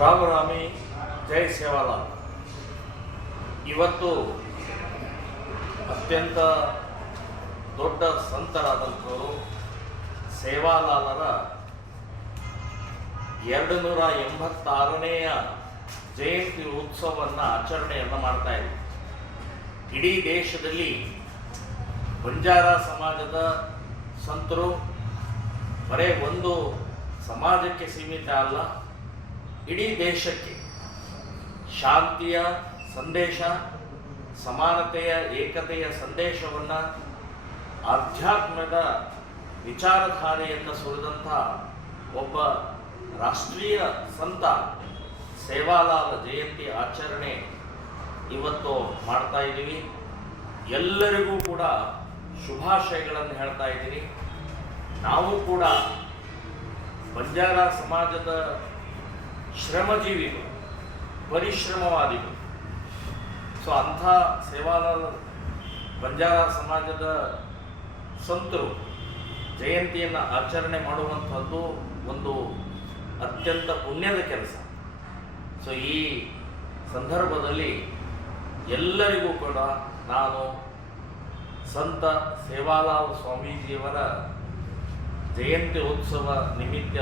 ರಾಮರಾಮಿ ಜೈ ಸೇವಾಲಾಲ್ ಇವತ್ತು ಅತ್ಯಂತ ದೊಡ್ಡ ಸಂತರಾದಂಥವರು ಸೇವಾಲಾಲರ ಎರಡು ನೂರ ಎಂಬತ್ತಾರನೆಯ ಜಯಂತಿ ಉತ್ಸವವನ್ನು ಆಚರಣೆಯನ್ನು ಮಾಡ್ತಾ ಇದ್ದೀವಿ ಇಡೀ ದೇಶದಲ್ಲಿ ಬಂಜಾರ ಸಮಾಜದ ಸಂತರು ಬರೇ ಒಂದು ಸಮಾಜಕ್ಕೆ ಸೀಮಿತ ಅಲ್ಲ ಇಡೀ ದೇಶಕ್ಕೆ ಶಾಂತಿಯ ಸಂದೇಶ, ಸಮಾನತೆಯ, ಏಕತೆಯ ಸಂದೇಶವನ್ನು ಆಧ್ಯಾತ್ಮದ ವಿಚಾರಧಾರೆಯನ್ನು ಸುರಿದಂಥ ಒಬ್ಬ ರಾಷ್ಟ್ರೀಯ ಸಂತ ಸೇವಾಲಾಲ ಜಯಂತಿ ಆಚರಣೆ ಇವತ್ತು ಮಾಡ್ತಾ ಇದ್ದೀವಿ. ಎಲ್ಲರಿಗೂ ಕೂಡ ಶುಭಾಶಯಗಳನ್ನು ಹೇಳ್ತಾ ಇದ್ದೀನಿ. ನಾವು ಕೂಡ ಬಂಜಾರ ಸಮಾಜದ ಶ್ರಮಜೀವಿಗಳು ಪರಿಶ್ರಮವಾದಿಗಳು. ಸೊ ಅಂಥ ಸೇವಾಲಾಲ್ ಬಂಜಾರ ಸಮಾಜದ ಸಂತರು ಜಯಂತಿಯನ್ನು ಆಚರಣೆ ಮಾಡುವಂಥದ್ದು ಒಂದು ಅತ್ಯಂತ ಪುಣ್ಯದ ಕೆಲಸ. ಸೊ ಈ ಸಂದರ್ಭದಲ್ಲಿ ಎಲ್ಲರಿಗೂ ಕೂಡ ನಾನು ಸಂತ ಸೇವಾಲಾಲ್ ಸ್ವಾಮೀಜಿಯವರ ಜಯಂತಿ ಉತ್ಸವ ನಿಮಿತ್ತ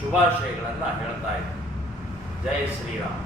ಶುಭಾಶಯಗಳನ್ನು ಹೇಳ್ತಾ ಇದ್ದೀನಿ. ಜೈ ಶ್ರೀರಾಮ್